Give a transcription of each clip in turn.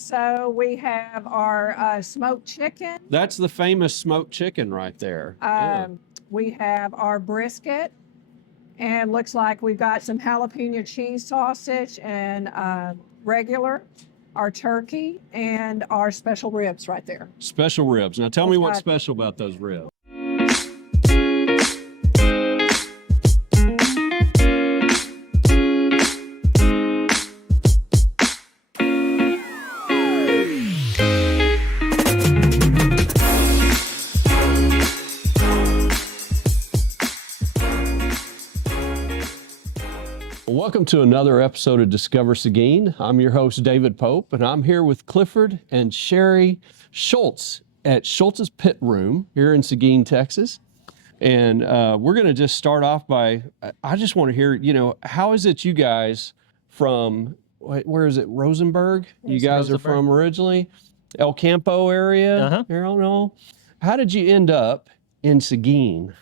So we have our smoked chicken. That's the famous smoked chicken right there. We have our brisket, and looks like we've got some jalapeno cheese sausage and regular, our turkey, and our special ribs right there. Special ribs. Now tell me what's special about those ribs. Welcome to another episode of Discover Seguin. I'm your host, David Pope, and I'm here with Clifford and Sherry Schulz at Schulze's Pit Room here in Seguin, Texas. And we're going to just start off by, I just want to hear, how is it you guys from, where is it, Rosenberg? You guys are from originally? El Campo area? I don't know. How did you end up in Seguin?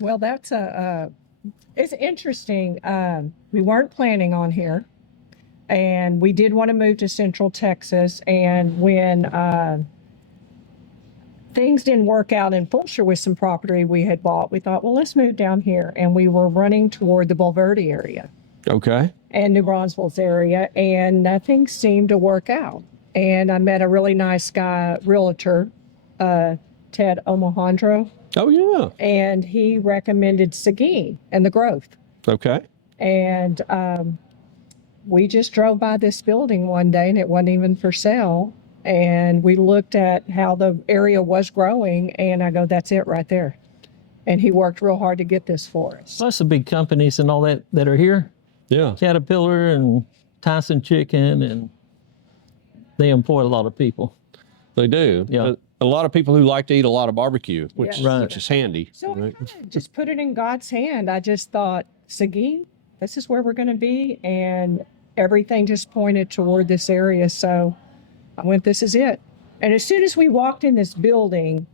Well, that's it's interesting. We weren't planning on here, and we did want to move to Central Texas. And when things didn't work out in Fulshire with some property we had bought, we thought, well, let's move down here. And we were running toward the Bulverde area. Okay. And New Braunfels area, and nothing seemed to work out. And I met a really nice guy, realtor, Ted Omohandro. Oh, yeah. And he recommended Seguin and the growth. Okay. And we just drove by this building one day, and it wasn't even for sale. And we looked at how the area was growing, and I go, that's it right there. And he worked real hard to get this for us. Plus the big companies and all that are here. Yeah. Caterpillar and Tyson Chicken, and they employ a lot of people. They do. Yeah. A lot of people who like to eat a lot of barbecue, which Yeah. is handy. So I kinda just put it in God's hand. I just thought, Seguin, this is where we're going to be. And everything just pointed toward this area. So I went, this is it. And as soon as we walked in this building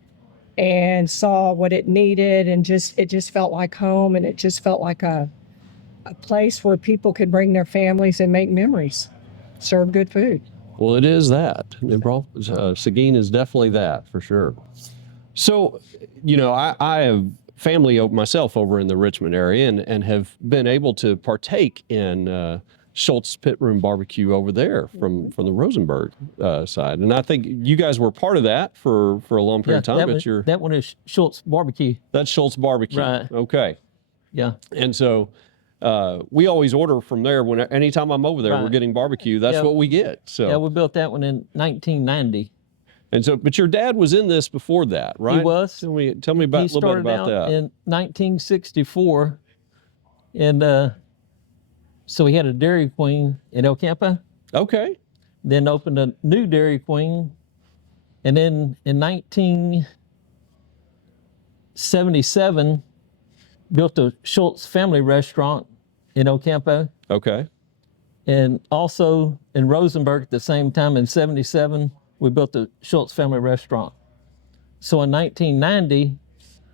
and saw what it needed, and it just felt like home, and it just felt like a place where people could bring their families and make memories, serve good food. Well, it is that. Seguin is definitely that, for sure. So, I have family myself over in the Richmond area and have been able to partake in Schultz Pit Room Barbecue over there from the Rosenberg side. And I think you guys were part of that for a long period of time. That one is Schultz Barbecue. That's Schultz Barbecue. Right. Okay. Yeah. And so we always order from there. Anytime I'm over there, Right. We're getting barbecue. That's what we get. So yeah, we built that one in 1990. And so, but your dad was in this before that, right? He was. Tell me a little bit about that. In 1964, and so he had a Dairy Queen in El Campo. Okay. Then opened a new Dairy Queen, and then in 1977 built a Schultz family restaurant in El Campo. Okay. And also in Rosenberg at the same time in 77, we built the Schultz family restaurant. So in 1990,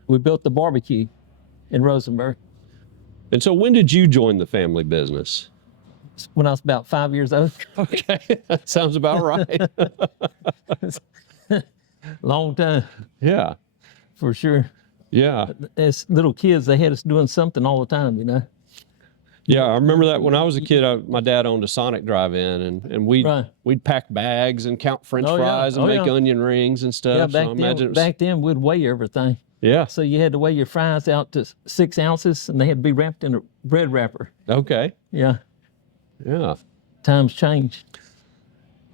we built the barbecue in Rosenberg. And so when did you join the family business? When I was about 5 years old. Okay, that sounds about right. Long time. Yeah. For sure. Yeah. As little kids, they had us doing something all the time, Yeah, I remember that when I was a kid, my dad owned a Sonic drive-in, and we'd pack bags and count French fries and make onion rings and stuff. Yeah, back then we'd weigh everything. Yeah. So you had to weigh your fries out to 6 ounces, and they had to be wrapped in a bread wrapper. Okay. Yeah. Yeah. Times change.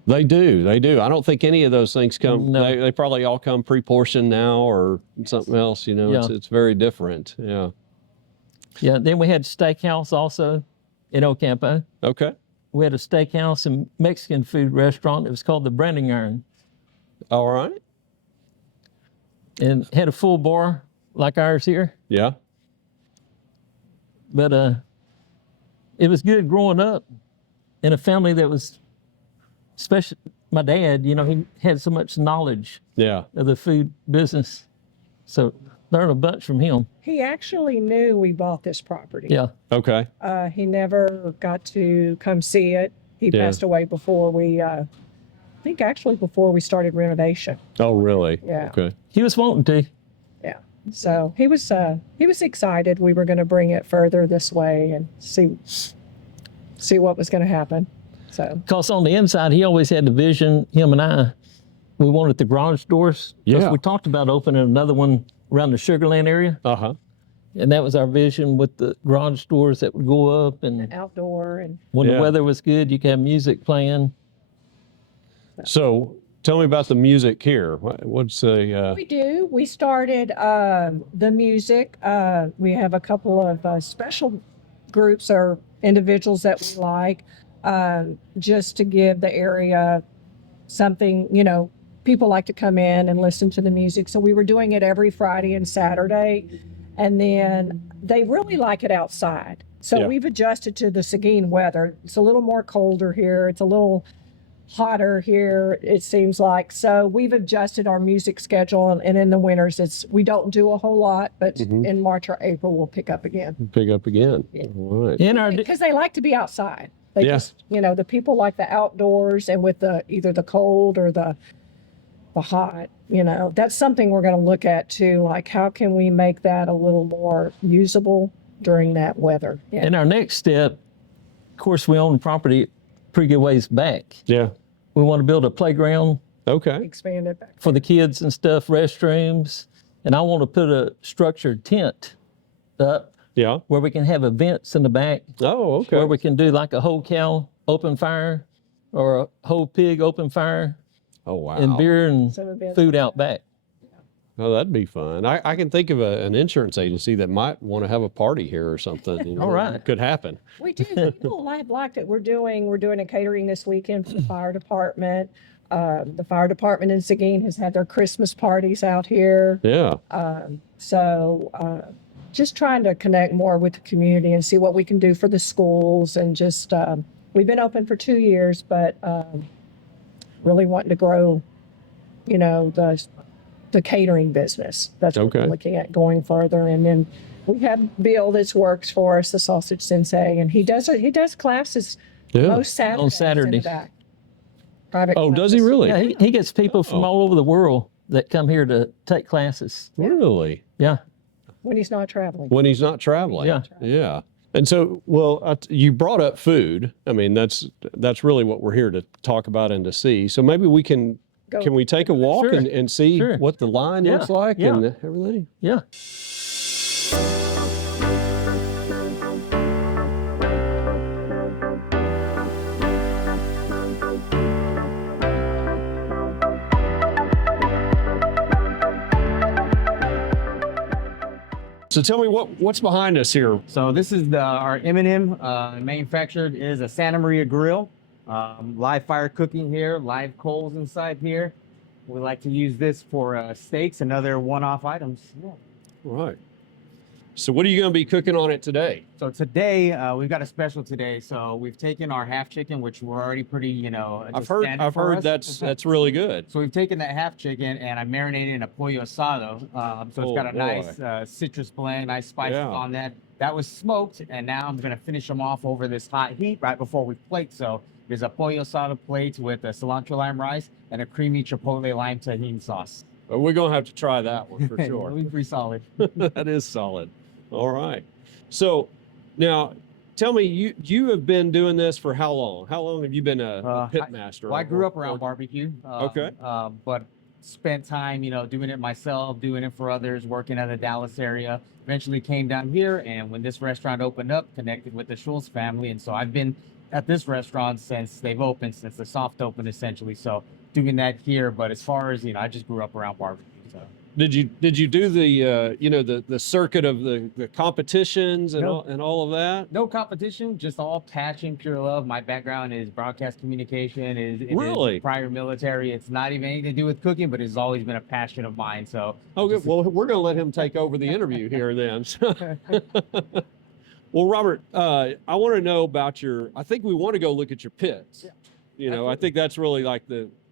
They do. I don't think any of those things come. No. They probably all come pre-portioned now or something else. It's very different. Yeah. Yeah. Then we had steakhouse also in El Campo. Okay. We had a steakhouse and Mexican food restaurant. It was called the Branding Iron. All right. And had a full bar like ours here. Yeah. But it was good growing up in a family that was, especially my dad, he had so much knowledge of the food business. So learned a bunch from him. He actually knew we bought this property. Yeah. Okay. He never got to come see it. He Yeah. passed away before we, I think actually before we started renovation. Oh, really? Yeah. Okay. He was wanting to. Yeah. So he was excited we were going to bring it further this way and see what was going to happen. So Because on the inside, he always had the vision, him and I, we wanted the garage doors. 'Cause Yeah. we talked about opening another one around the Sugarland area. Uh-huh. And that was our vision with the garage doors that would go up. And outdoor and when Yeah. the weather was good, you could have music playing. So tell me about the music here. What's a, we do. We started the music. We have a couple of special groups or individuals that we like, just to give the area something, people like to come in and listen to the music. So we were doing it every Friday and Saturday. And then they really like it outside. So Yeah. we've adjusted to the Seguin weather. It's a little more colder here. It's a little hotter here, it seems like. So we've adjusted our music schedule. And in the winters, we don't do a whole lot, but in March or April, we'll pick up again. pick up again? All right. In our, Because they like to be outside. They Yeah. just, the people like the outdoors and with either the cold or the hot, that's something we're going to look at too. Like, how can we make that a little more usable during that weather? Yeah. in our next step, of course, we own the property pretty good ways back. Yeah. We want to build a playground Okay. Expand it back. for the kids and stuff, restrooms. And I want to put a structured tent up Yeah. where we can have events in the back, Oh, okay. where we can do like a whole cow open fire or a whole pig open fire Oh, wow. and beer and Some events food out back. Oh, that'd be fun. I can think of an insurance agency that might want to have a party here or something. All right. It could happen. We do. People have liked it. We're doing a catering this weekend for the fire department. The fire department in Seguin has had their Christmas parties out here. Yeah. So just trying to connect more with the community and see what we can do for the schools. And just, we've been open for 2 years, but really wanting to grow, the catering business. That's what Okay. we're looking at going further. And then we have Bill that works for us, the sausage sensei, and he does classes Yeah. most Saturdays. On in Saturdays. the back. Private Oh, does he classes. really? Yeah, he gets people from all over the world that come here to take classes. Really? Yeah. When he's not traveling. When he's not traveling. Yeah. Yeah. And so, well, you brought up food. I mean, that's really what we're here to talk about and to see. So maybe we can we take a walk Sure. and see Sure. what the line Yeah. looks like Yeah. and everything? Yeah. So tell me what's behind us here. So this is our M&M manufactured is a Santa Maria grill. Live fire cooking here, live coals inside here. We like to use this for steaks and other one-off items. Yeah. Right. So what are you going to be cooking on it today? So today we've got a special today. So we've taken our half chicken, which we're already pretty, I've heard that's really good. So we've taken that half chicken and I marinated in a pollo asado. So it's got a nice citrus blend, nice spices on that. That was smoked, and now I'm gonna finish them off over this hot heat right before we plate. So there's a pollo asado plate with a cilantro lime rice and a creamy chipotle lime tahini sauce. But we're going to have to try that one for sure. It'll be pretty solid. That is solid. All right. So now tell me, you have been doing this for how long? How long have you been a pit master? Well, I grew up around barbecue. Okay. But spent time, doing it myself, doing it for others, working in the Dallas area. Eventually came down here, and when this restaurant opened up, connected with the Schulze family. And so I've been at this restaurant since they've opened, since the soft open essentially. So doing that here, but as far as, I just grew up around barbecue. So. Did you do the the circuit of the competitions and No. all of that? No competition, just all passion, pure love. My background is broadcast communication, Really? is prior military. It's not even anything to do with cooking, but it's always been a passion of mine. So Oh, good. Well, we're going to let him take over the interview here then. Well, Robert, I want to know about I think we want to go look at your pits. Yeah. I think that's really like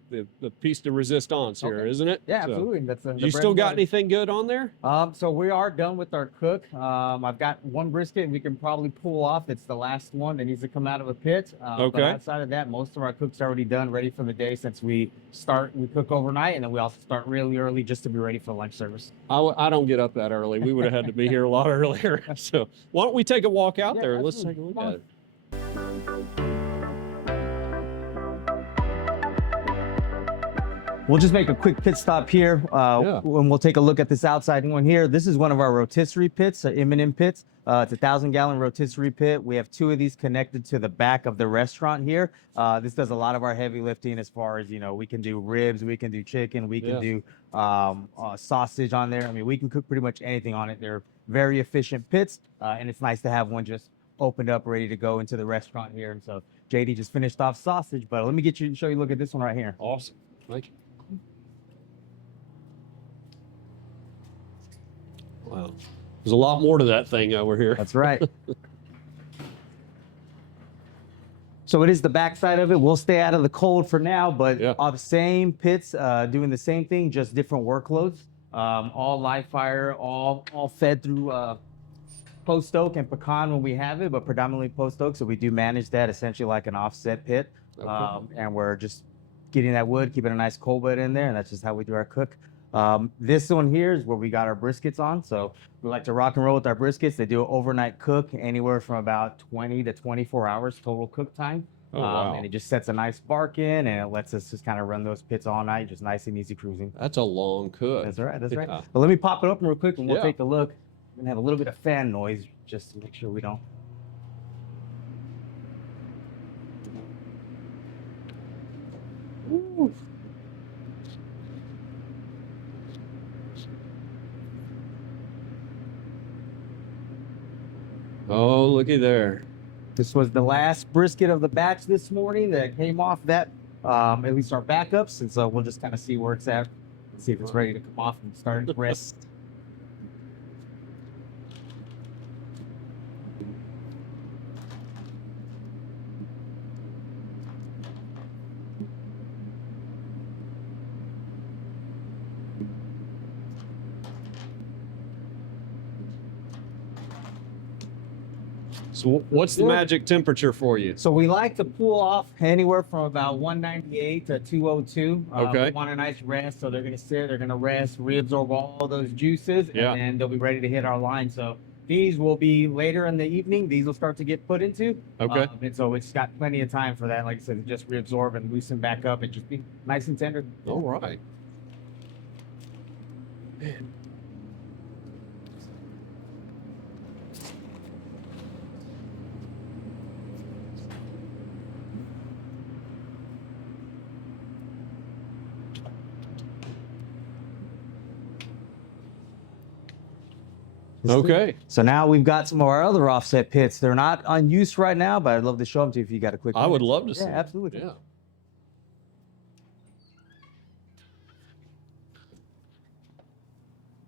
the piece de resistance here, Okay. isn't it? Yeah, So, absolutely. That's the you bread still and got butter. anything good on there? So we are done with our cook. I've got one brisket we can probably pull off. It's the last one that needs to come out of a pit. But Okay. outside of that, most of our cook's already done, ready for the day, since we cook overnight, and then we also start really early just to be ready for lunch service. I don't get up that early. We would have had to be here a lot earlier. So why don't we take a walk out Yeah, there and let's take a absolutely. look Come at on. it. We'll just make a quick pit stop here, Yeah. and we'll take a look at this outside one here. This is one of our rotisserie pits, M&M pits. It's a 1,000-gallon rotisserie pit. We have 2 of these connected to the back of the restaurant here. This does a lot of our heavy lifting as far as, we can do ribs, we can do chicken, we can do sausage on there. I mean, we can cook pretty much anything on it. They're very efficient pits, and it's nice to have one just opened up, ready to go into the restaurant here. And so JD just finished off sausage, but let me show you a look at this one right here. Awesome. Thank you. Wow. There's a lot more to that thing over here. That's right. So it is the backside of it. We'll stay out of the cold for now, but Yeah. all the same pits, doing the same thing, just different workloads. All live fire, all fed through post oak and pecan when we have it, but predominantly post oak. So we do manage that essentially like an offset pit. Okay. And we're just getting that wood, keeping a nice coal bed in there, and that's just how we do our cook. This one here is where we got our briskets on. So we like to rock and roll with our briskets. They do an overnight cook, anywhere from about 20 to 24 hours total cook time. Oh, wow. And it just sets a nice bark in, and it lets us just kind of run those pits all night, just nice and easy cruising. That's a long cook. That's right, that's right. Yeah. But let me pop it open real quick and we'll Yeah. take a look. We're gonna have a little bit of fan noise just to make sure we don't. Ooh. Oh, looky there. This was the last brisket of the batch this morning that came off that, at least our backups. And so we'll just kind of see where it's at, see if it's ready to come off and start to rest. So what's the magic temperature for you? So we like to pull off anywhere from about 198 to 202. Okay. We want a nice rest, so they're going to sit, they're going to rest, reabsorb all those juices, Yeah. and then they'll be ready to hit our line. So these will be later in the evening. These will start to get put into. Okay. And so it's got plenty of time for that. Like I said, to just reabsorb and loosen back up and just be nice and tender. All right. Man. Okay. So now we've got some of our other offset pits. They're not on use right now, but I'd love to show them to you if you got a quick I would minute. love to see. Yeah, it. absolutely. Yeah.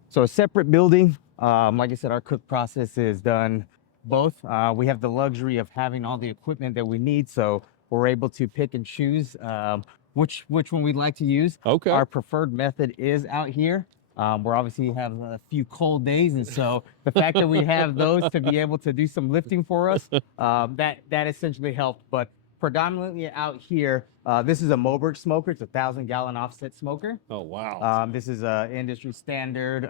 So a separate building. Like I said, our cook process is done both. We have the luxury of having all the equipment that we need, so we're able to pick and choose which one we'd like to use. Okay. Our preferred method is out here. We're obviously have a few cold days, and so the fact that we have those to be able to do some lifting for us, that essentially helped. But predominantly out here, this is a Moberg smoker. It's a 1,000-gallon offset smoker. Oh, wow. This is industry standard,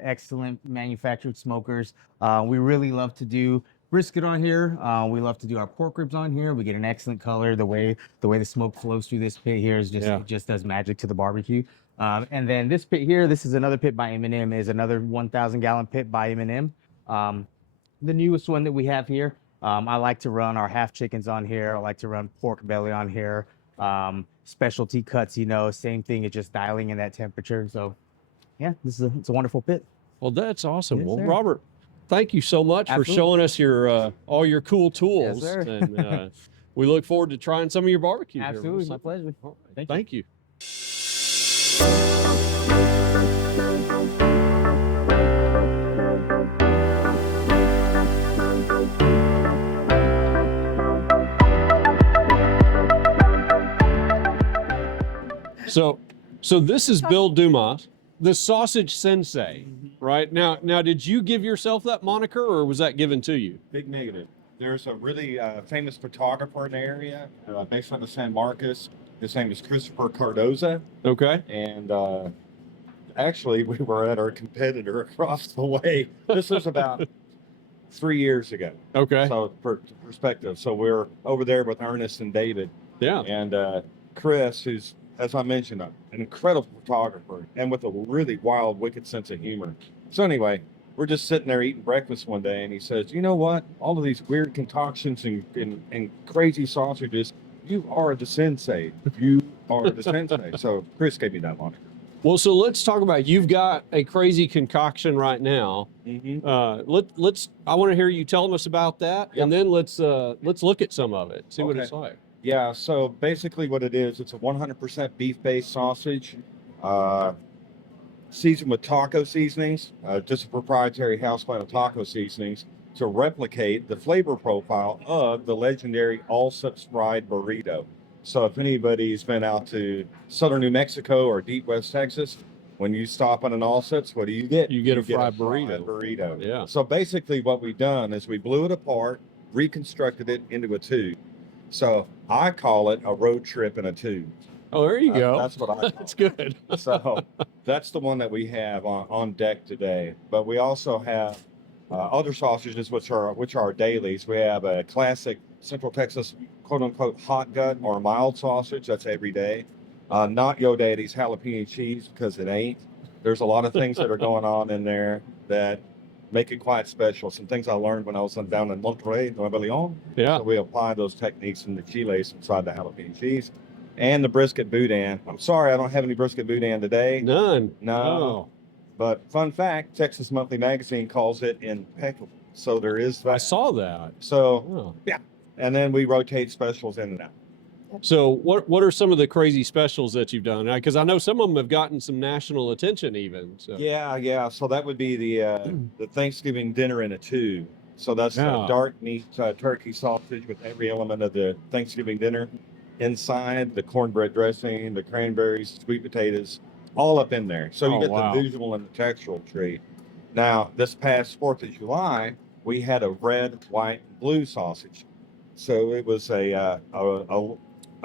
excellent manufactured smokers. We really love to do brisket on here. We love to do our pork ribs on here. We get an excellent color. The way the smoke flows through this pit here is just Yeah. it just does magic to the barbecue. And then this pit here, this is another pit by M&M, is another 1,000-gallon pit by M&M. The newest one that we have here. I like to run our half chickens on here. I like to run pork belly on here. Specialty cuts, same thing. It's just dialing in that temperature. So, yeah, it's a wonderful pit. Well, that's awesome. Yes, Well, sir. Robert, thank you so much Absolutely. for showing us your all your cool tools. sir. And we look forward to trying some of your barbecue. here real Absolutely, my soon. pleasure. All right. Thank you. Thank you. So this is Bill Dumas, the sausage sensei, right? Now, did you give yourself that moniker, or was that given to you? Big negative. There's a really famous photographer in the area, based out of San Marcos. His name is Christopher Cardoza, Okay. and actually, we were at our competitor across the way. This was about 3 years ago. Okay. So, for perspective, so we're over there with Ernest and David, Yeah. and Chris, who's, as I mentioned, an incredible photographer and with a really wild, wicked sense of humor. So anyway, we're just sitting there eating breakfast one day, and he says, "You know what? All of these weird concoctions and crazy sausages, you are the sensei. You are the sensei." So Chris gave me that moniker. Well, so let's talk about, you've got a crazy concoction right now. Let's. I want to hear you telling us about that, and then let's look at some of it, see what it's like. Yeah, so basically what it is, it's a 100% beef-based sausage, seasoned with taco seasonings, just a proprietary house blend of taco seasonings to replicate the flavor profile of the legendary Allsup's fried burrito. So if anybody's been out to southern New Mexico or deep West Texas, when you stop at an Allsup's, what do you get? You get a fried burrito. burrito. Yeah. So basically what we've done is we blew it apart, reconstructed it into a tube. So I call it a road trip in a tube. Oh, there you go. That's what I call it. That's good. So that's the one that we have on deck today. But we also have other sausages, which are dailies. We have a classic Central Texas quote unquote hot gut or mild sausage. That's every day. Not Yo Daddy's jalapeno cheese, because it ain't. There's a lot of things that are going on in there that make it quite special. Some things I learned when I was down in Monterrey, Nuevo Leon. Yeah. So we apply those techniques in the chiles inside the jalapeno cheese. And the brisket boudin. I'm sorry I don't have any brisket boudin today. None. No. Oh. But fun fact, Texas Monthly Magazine calls it impeccable. So there is that. I saw that. So, Oh. yeah. And then we rotate specials in and out. So what are some of the crazy specials that you've done? Because I know some of them have gotten some national attention even. So. Yeah. So that would be the Thanksgiving dinner in a tube. So that's dark meat turkey sausage with every element of the Thanksgiving dinner inside, the cornbread dressing, the cranberries, sweet potatoes, all up in there. So you get the visual and the textural treat. Now, this past 4th of July, we had a red, white, and blue sausage. So it was a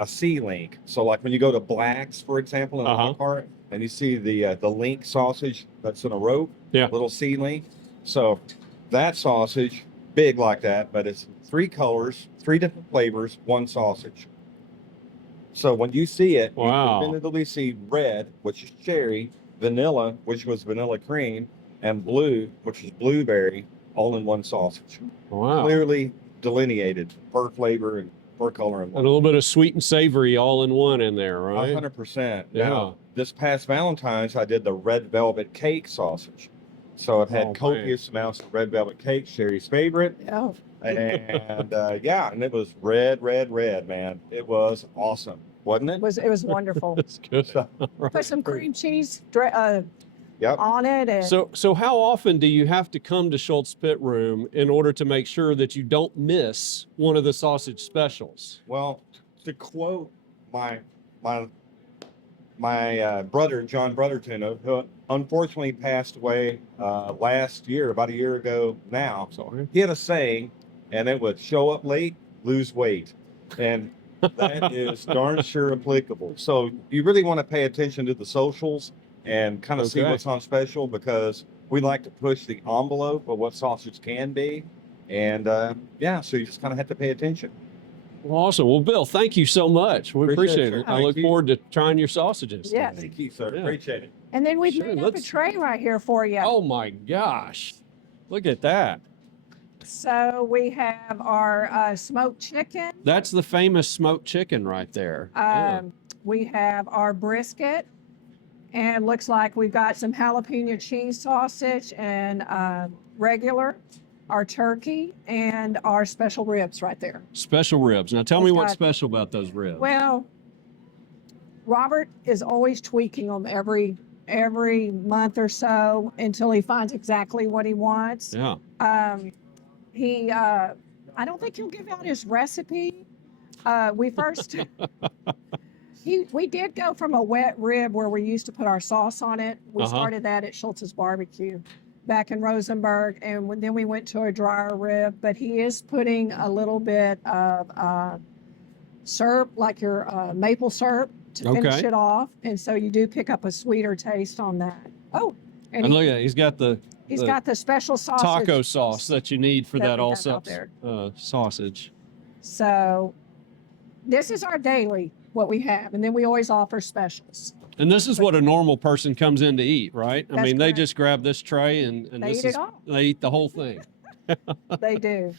C-link. So like when you go to Black's, for example, in a Walmart, and you see the link sausage that's in a rope, little C-link. So that sausage, big like that, but it's 3 colors, 3 different flavors, 1 sausage. So when you see it, you definitely see red, which is cherry, vanilla, which was vanilla cream, and blue, which is blueberry, all in 1 sausage. Wow. Clearly delineated per flavor and per color. And a little bit of sweet and savory all in one in there, right? 100%. Yeah. Now, this past Valentine's, I did the red velvet cake sausage. So it had copious amounts of red velvet cake, Sherry's favorite. Yeah. And and it was red, man. It was awesome, wasn't it? It was wonderful. That's good. Put some cream cheese on it. And So how often do you have to come to Schulze Pit Room in order to make sure that you don't miss one of the sausage specials? Well, to quote my brother, John Brotherton, who unfortunately passed away last year, about a year ago now. Sorry. He had a saying, and it would show up late, lose weight. And that is darn sure applicable. So you really want to pay attention to the socials and kind of see what's on special, because we like to push the envelope of what sausage can be. And so you just kind of have to pay attention. Well, awesome. Well, Bill, thank you so much. We appreciate it. I look forward to trying your sausages. Yes. Thank you, sir. Yeah. Appreciate it. And then we've made up a tray right here for you. Oh my gosh. Look at that. So we have our smoked chicken. That's the famous smoked chicken right there. We have our brisket. And looks like we've got some jalapeno cheese sausage and regular, our turkey, and our special ribs right there. Special ribs. Now tell me what's special about those ribs. Well, Robert is always tweaking them every month or so until he finds exactly what he wants. Yeah. I don't think he'll give out his recipe. We first We did go from a wet rib where we used to put our sauce on it. We started that at Schulze's Barbecue back in Rosenberg, and then we went to a drier rib. But he is putting a little bit of syrup, like your maple syrup, to finish it off, and so you do pick up a sweeter taste on that. Oh, and look at it, he's got the special sausage, taco sauce that you need for that all-subs sausage. So this is our daily, what we have, and then we always offer specials. And this is what a normal person comes in to eat, right? I That's mean, they correct. just grab this tray and They eat it all. they eat the whole thing. They do.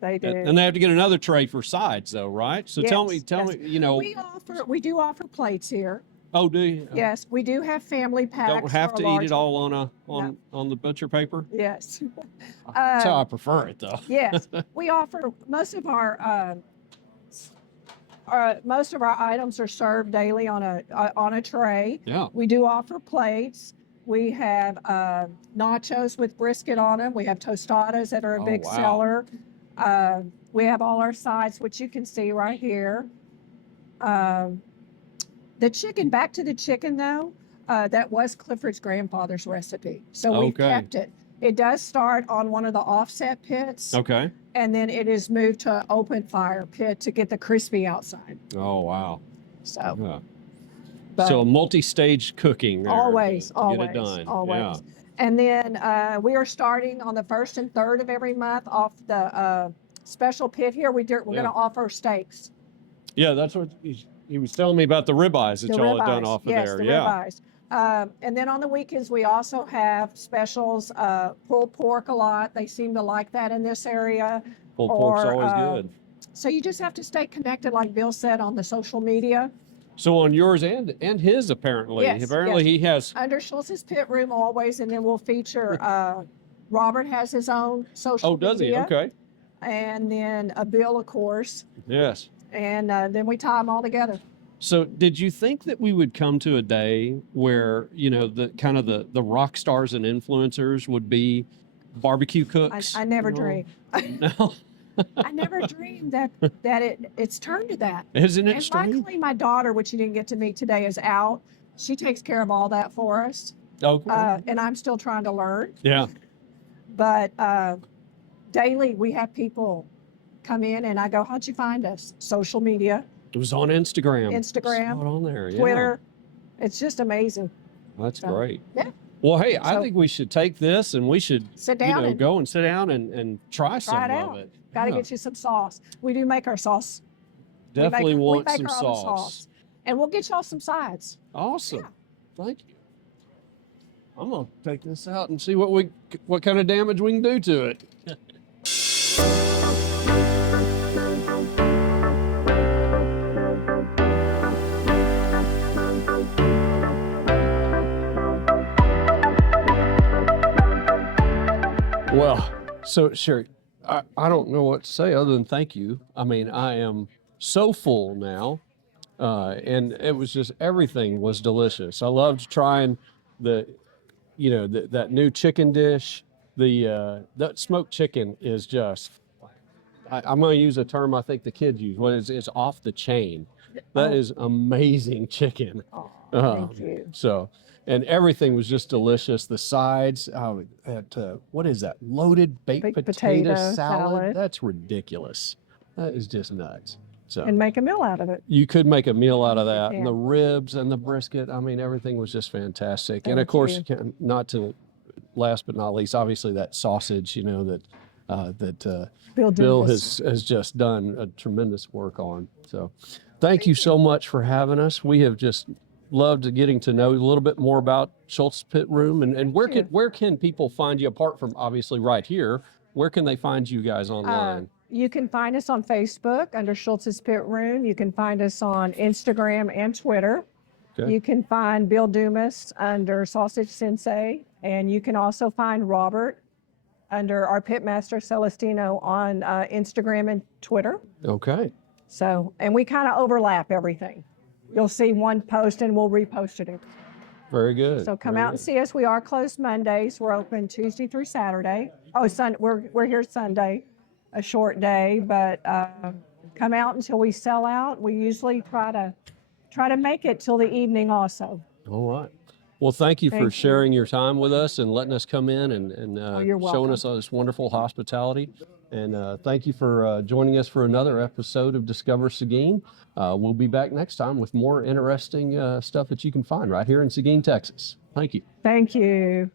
They do. And they have to get another tray for sides, though, right? So tell me, you know. We do offer plates here. Oh, do you? Yes, we do have family packs. Don't have for to a eat large it all on the butcher paper. Yes. That's how I prefer it, though. Yes, we offer most of our items are served daily on a tray. Yeah. We do offer plates. We have nachos with brisket on them. We have tostadas that are a big seller. We have all our sides, which you can see right here. The chicken, back to the chicken though, that was Clifford's grandfather's recipe. So we kept it. It does start on one of the offset pits. Okay. And then it is moved to an open fire pit to get the crispy outside. Oh, wow. So, yeah. So multi-stage cooking there always, to always, get it done. always. Yeah. And then we are starting on the 1st and 3rd of every month off the special pit here. We're going to offer steaks. Yeah, that's what he was telling me about the ribeyes that y'all had done off of yes, there. The ribeyes. And then on the weekends, we also have specials, pulled pork a lot. They seem to like that in this area. Pulled pork's always good. So you just have to stay connected, like Bill said, on the social media. So on yours and his, apparently. Yes, apparently he has. Under Schulze's Pit Room always, and then we'll feature, Robert has his own social media. Oh, does he? Okay. And then Bill, of course. Yes. And then we tie them all together. So did you think that we would come to a day where, you know, the kind of the rock stars and influencers would be barbecue cooks? I never dreamed. No. I never dreamed that it's turned to that. Isn't it And strange? luckily, my daughter, which you didn't get to meet today, is out. She takes care of all that for us. Okay. And I'm still trying to learn. Yeah. But daily, we have people come in, and I go, "How'd you find us?" Social media. It was on Instagram. Instagram, Saw it on there. Yeah. Twitter. It's just amazing. That's great. Yeah. Well, hey, I So- think we should take this and we should Sit down and go and sit down and try some try it of out. it. Got to Yeah. get you some sauce. We do make our sauce. Definitely we want make some our own sauce. And we'll get y'all some sides. Awesome. Thank you. I'm gonna take this out and see what kind of damage we can do to it. Well, so Sherry, I don't know what to say other than thank you. I mean, I am so full now. And it was just, everything was delicious. I loved trying that new chicken dish. That smoked chicken is just, I'm going to use a term I think the kids use. It's off the chain. That is amazing chicken. Oh, thank you. So, and everything was just delicious. The sides, what is that? Loaded baked potato salad? That's ridiculous. That is just nuts. So, And make a meal out of it. you could make a meal out of that. can. And the ribs and the brisket, I mean, everything was just fantastic. and of Thank course, you. not to last but not least, obviously that sausage, that Bill Bill Dumas. has just done a tremendous work on. So thank you so much for having us. We have just loved getting to know a little bit more about Schulze's Pit Room. And where can people find you, apart from obviously right here? Where can they find you guys online? You can find us on Facebook under Schulze's Pit Room. You can find us on Instagram and Twitter. Okay. You can find Bill Dumas under Sausage Sensei. And you can also find Robert under our pitmaster Celestino on Instagram and Twitter. Okay. So, and we kind of overlap everything. You'll see one post and we'll repost it. Very good. So come Very out and good. see us. We are closed Mondays. We're open Tuesday through Saturday. Oh, we're here Sunday, a short day, but come out until we sell out. We usually try try to make it till the evening also. All right. Well, thank you for Thank you. sharing your time with us and letting us come in and you're showing welcome. us all this wonderful hospitality. And thank you for joining us for another episode of Discover Seguin. We'll be back next time with more interesting stuff that you can find right here in Seguin, Texas. Thank you. Thank you.